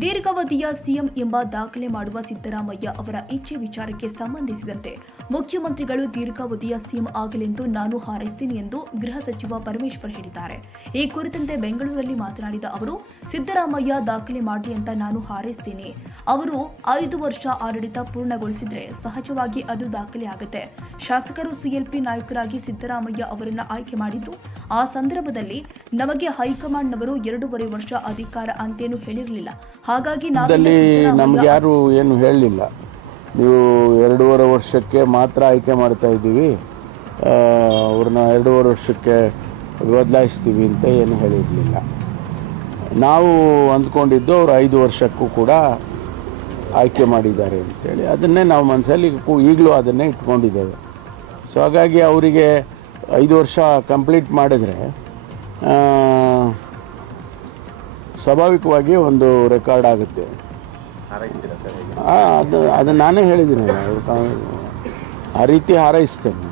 ದೀರ್ಘಾವಧಿಯ ಸಿಎಂ ಎಂಬ ದಾಖಲೆ ಮಾಡುವ ಸಿದ್ದರಾಮಯ್ಯ ಅವರ ಇಚ್ಛೆ ವಿಚಾರಕ್ಕೆ ಸಂಬಂಧಿಸಿದಂತೆ ಮುಖ್ಯಮಂತ್ರಿಗಳು ದೀರ್ಘಾವಧಿಯ ಸಿಎಂ ಆಗಲೆಂದು ನಾನು ಹಾರೈಸ್ತೀನಿ ಎಂದು ಗೃಹ ಸಚಿವ ಪರಮೇಶ್ವರ್ ಹೇಳಿದ್ದಾರೆ. ಈ ಕುರಿತಂತೆ ಬೆಂಗಳೂರಲ್ಲಿ ಮಾತನಾಡಿದ ಅವರು, ಸಿದ್ದರಾಮಯ್ಯ ದಾಖಲೆ ಮಾಡಿ ಅಂತ ನಾನು ಹಾರೈಸ್ತೀನಿ. ಅವರು ಐದು ವರ್ಷ ಆಡಳಿತ ಪೂರ್ಣಗೊಳಿಸಿದ್ರೆ ಸಹಜವಾಗಿ ಅದು ದಾಖಲೆ ಆಗುತ್ತೆ. ಶಾಸಕರು ಸಿಎಲ್ಪಿ ನಾಯಕರಾಗಿ ಸಿದ್ದರಾಮಯ್ಯ ಅವರನ್ನು ಆಯ್ಕೆ ಮಾಡಿದ್ರು. ಆ ಸಂದರ್ಭದಲ್ಲಿ ನಮಗೆ ಹೈಕಮಾಂಡ್ನವರು ಎರಡೂವರೆ ವರ್ಷ ಅಧಿಕಾರ ಅಂತೇನು ಹೇಳಿರಲಿಲ್ಲ. ಹಾಗಾಗಿ ನಾವು ದಲ್ಲಿ ನಮ್ಗೆ ಯಾರು ಏನು ಹೇಳಲಿಲ್ಲ ನೀವು ಎರಡೂವರೆ ವರ್ಷಕ್ಕೆ ಮಾತ್ರ ಆಯ್ಕೆ ಮಾಡ್ತಾ ಇದ್ದೀವಿ. ಅವ್ರನ್ನ ಎರಡೂವರೆ ವರ್ಷಕ್ಕೆ ಬದಲಾಯಿಸ್ತೀವಿ ಅಂತ ಏನು ಹೇಳಿರಲಿಲ್ಲ. ನಾವು ಅಂದ್ಕೊಂಡಿದ್ದು ಅವರು ಐದು ವರ್ಷಕ್ಕೂ ಕೂಡ ಆಯ್ಕೆ ಮಾಡಿದ್ದಾರೆ ಅಂತೇಳಿ. ಅದನ್ನೇ ನಾವು ಮನಸ್ಸಲ್ಲಿ ಈಗಲೂ ಅದನ್ನೇ ಇಟ್ಕೊಂಡಿದ್ದೇವೆ. ಸೊ ಹಾಗಾಗಿ ಅವರಿಗೆ ಐದು ವರ್ಷ ಕಂಪ್ಲೀಟ್ ಮಾಡಿದ್ರೆ ಸ್ವಾಭಾವಿಕವಾಗಿ ಒಂದು ರೆಕಾರ್ಡ್ ಆಗುತ್ತೆ. ಅದು ಅದು ನಾನೇ ಹೇಳಿದ್ದೀನಿ. ಆ ರೀತಿ ಹಾರೈಸ್ತೇನೆ.